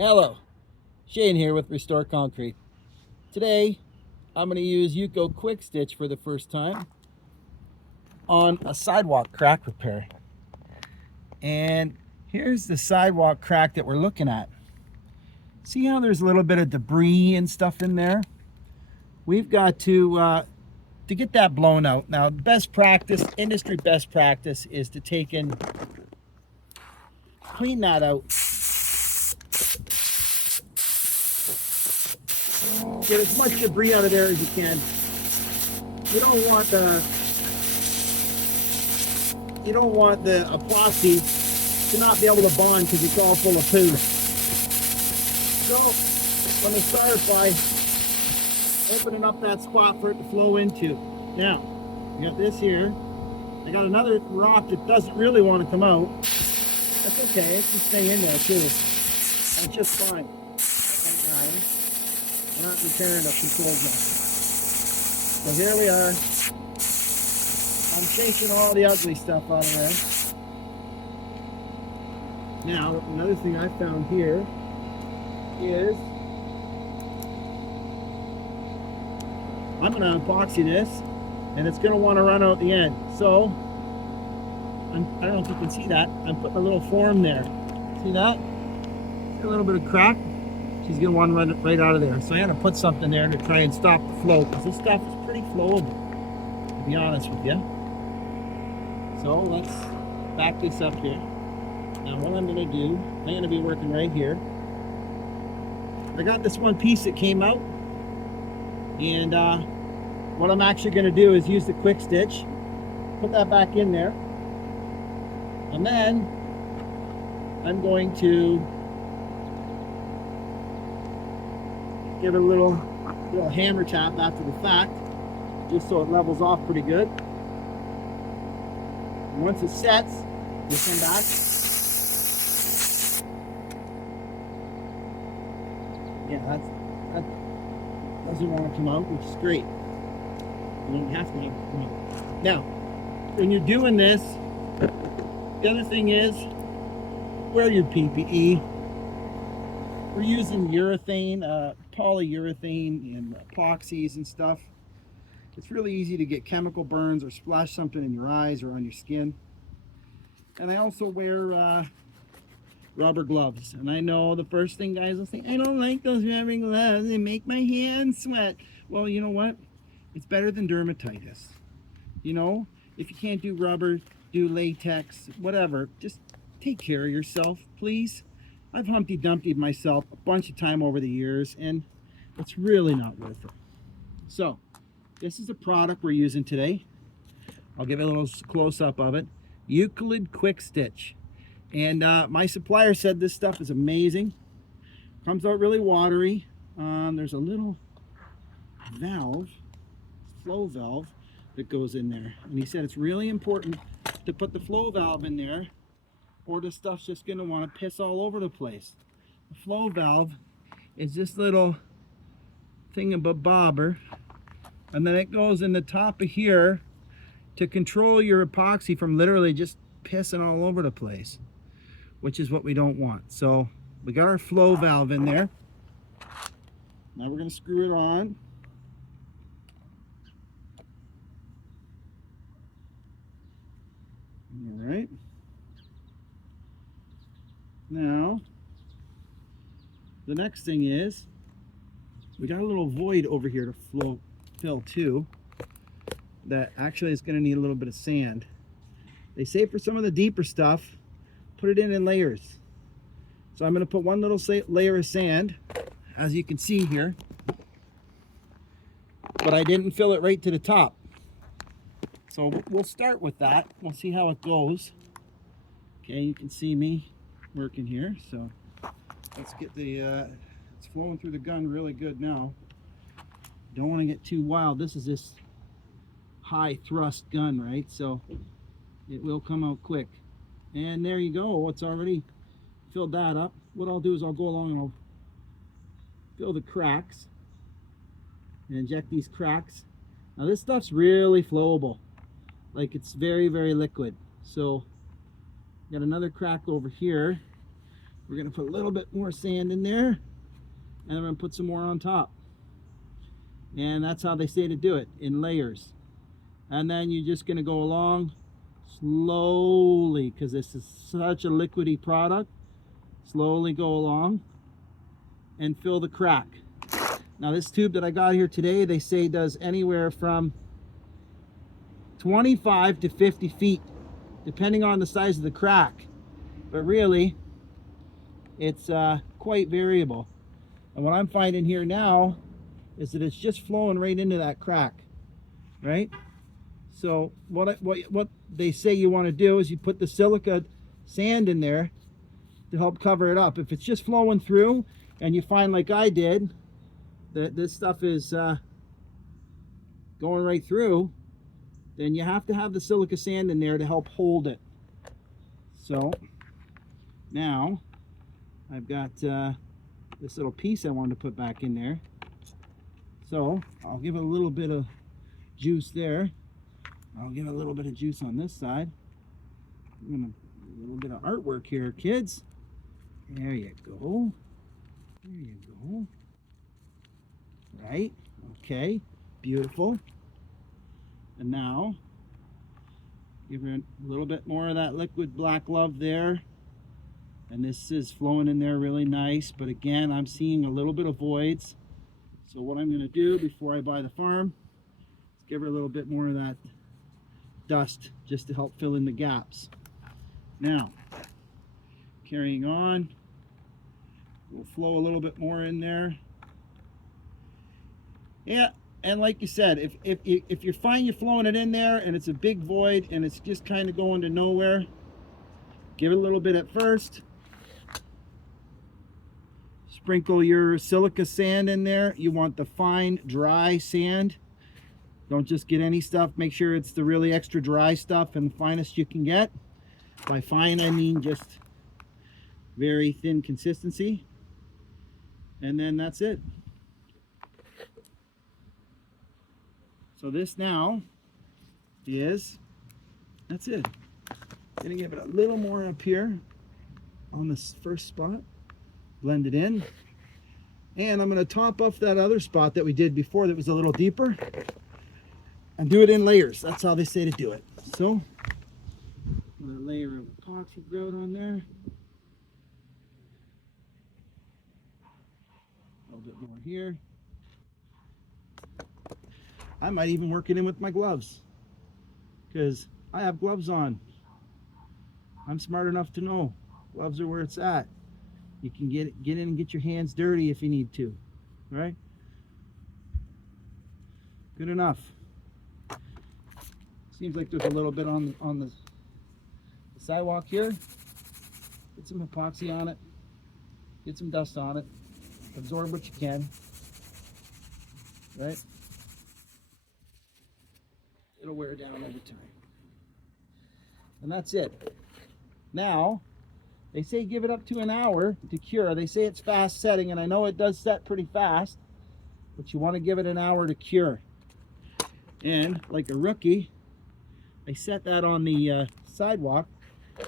Hello, Shane here with Restore Concrete. Today, I'm going to use Euco QwikStitch for the first time on a sidewalk crack repair. And here's the sidewalk crack that we're looking at. See how there's a little bit of debris and stuff in there? We've got to get that blown out. Now, best practice, industry best practice, is to take and clean that out. Get as much debris out of there as you can. You don't want the epoxy to not be able to bond because it's all full of poo. So let me start by opening up that spot for it to flow into. Now, we got this here. I got another rock that doesn't really want to come out. That's okay, it's just staying in there too. That's just fine. We're not repairing a control joint. So here we are. I'm taking all the ugly stuff out of there. Now, another thing I found here is I'm going to epoxy this, and it's going to want to run out the end. So, I don't know if you can see that. I'm putting a little form there. See that? See a little bit of crack? She's going to want to run it right out of there. So I'm going to put something there to try and stop the flow, because this stuff is pretty flowable, to be honest with you. So let's back this up here. Now what I'm going to do, I'm going to be working right here. I got this one piece that came out, and what I'm actually going to do is use the QwikStitch, put that back in there, and then I'm going to give it a little hammer tap after the fact, just so it levels off pretty good. And once it sets, we'll come back. Yeah, that doesn't want to come out, which is great. You don't have to have it come out. Now, when you're doing this, the other thing is, wear your PPE. We're using urethane, polyurethane, and epoxies and stuff. It's really easy to get chemical burns or splash something in your eyes or on your skin. And I also wear rubber gloves. And I know the first thing guys will say, I don't like those rubber gloves, they make my hands sweat. Well, you know what? It's better than dermatitis. You know, if you can't do rubber, do latex, whatever. Just take care of yourself, please. I've Humpty Dumpty'd myself a bunch of time over the years, and it's really not worth it. So, this is the product we're using today. I'll give you a little close-up of it. Euclid QwikStitch. And my supplier said this stuff is amazing. Comes out really watery. There's a little valve, flow valve, that goes in there. And he said it's really important to put the flow valve in there, or the stuff's just going to want to piss all over the place. The flow valve is this little thingamabobber, and then it goes in the top of here to control your epoxy from literally just pissing all over the place, which is what we don't want. So we got our flow valve in there. Now we're going to screw it on. All right. Now, the next thing is, we got a little void over here to fill too, that actually is going to need a little bit of sand. They say for some of the deeper stuff, put it in layers. So I'm going to put one little layer of sand, as you can see here, but I didn't fill it right to the top. So we'll start with that. We'll see how it goes. Okay, you can see me working here, so let's get the it's flowing through the gun really good now. Don't want to get too wild. This is this high thrust gun, right? So it will come out quick. And there you go. It's already filled that up. What I'll do is I'll go along and I'll fill the cracks and inject these cracks. Now this stuff's really flowable, like it's very, very liquid. So got another crack over here We're going to put a little bit more sand in there, and I'm going to put some more on top. And that's how they say to do it, in layers. And then you're just going to go along slowly, because this is such a liquidy product. Slowly go along and fill the crack. Now this tube that I got here today, they say does anywhere from 25 to 50 feet, depending on the size of the crack. But really, it's quite variable. And what I'm finding here now is that it's just flowing right into that crack, right? So what they say you want to do is you put the silica sand in there to help cover it up. If it's just flowing through and you find, like I did, that this stuff is going right through, then you have to have the silica sand in there to help hold it. So now I've got this little piece I wanted to put back in there. So I'll give it a little bit of juice there. I'll give it a little bit of juice on this side. I'm gonna do a little bit of artwork here, kids. There you go. There you go. Right? Okay. Beautiful. And now, give her a little bit more of that liquid black love there. And this is flowing in there really nice. But again, I'm seeing a little bit of voids. So what I'm going to do before I buy the farm is give her a little bit more of that dust just to help fill in the gaps. Now, carrying on, we'll flow a little bit more in there. Yeah, and like you said, if you find you're flowing it in there and it's a big void and it's just kind of going to nowhere, give it a little bit at first. Sprinkle your silica sand in there. You want the fine, dry sand. Don't just get any stuff. Make sure it's the really extra dry stuff and the finest you can get. By fine, I mean just very thin consistency. And then that's it. So this now is, that's it. Gonna give it a little more up here on this first spot. Blend it in. And I'm gonna top off that other spot that we did before that was a little deeper and do it in layers. That's how they say to do it. So, another layer of epoxy grout on there. A little bit more here. I might even work it in with my gloves, because I have gloves on. I'm smart enough to know gloves are where it's at. You can get in and get your hands dirty if you need to, right? Good enough. Seems like there's a little bit on the sidewalk here. Get some epoxy on it. Get some dust on it. Absorb what you can, right? It'll wear down over time. And that's it. Now, they say give it up to an hour to cure. They say it's fast setting, and I know it does set pretty fast, but you want to give it an hour to cure. And like a rookie, I set that on the sidewalk,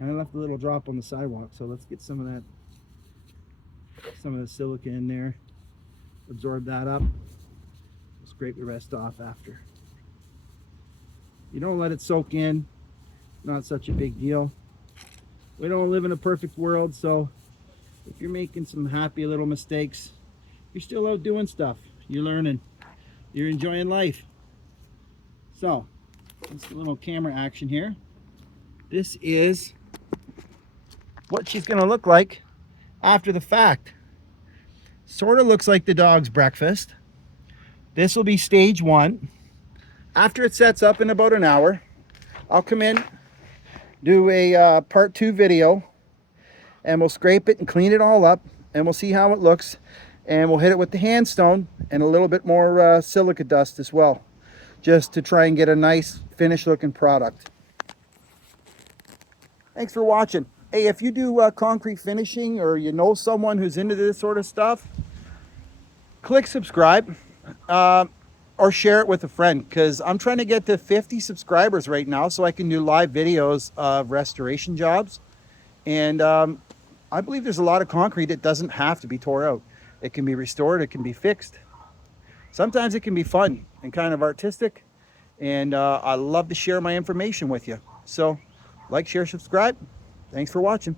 and I left a little drop on the sidewalk. So let's get some of the silica in there, absorb that up, scrape the rest off after. You don't let it soak in, not such a big deal. We don't live in a perfect world, so if you're making some happy little mistakes, you're still out doing stuff. You're learning. You're enjoying life. So, just a little camera action here. This is what she's going to look like after the fact. Sort of looks like the dog's breakfast. This will be stage 1. After it sets up in about an hour, I'll come in, do a part 2 video, and we'll scrape it and clean it all up, and we'll see how it looks, and we'll hit it with the hand stone and a little bit more silica dust as well, just to try and get a nice finished looking product. Thanks for watching. Hey, if you do concrete finishing, or you know someone who's into this sort of stuff, click subscribe. Or share it with a friend, because I'm trying to get to 50 subscribers right now so I can do live videos of restoration jobs. And I believe there's a lot of concrete that doesn't have to be tore out. It can be restored, it can be fixed. Sometimes it can be fun and kind of artistic, and I love to share my information with you. So like, share, subscribe. Thanks for watching.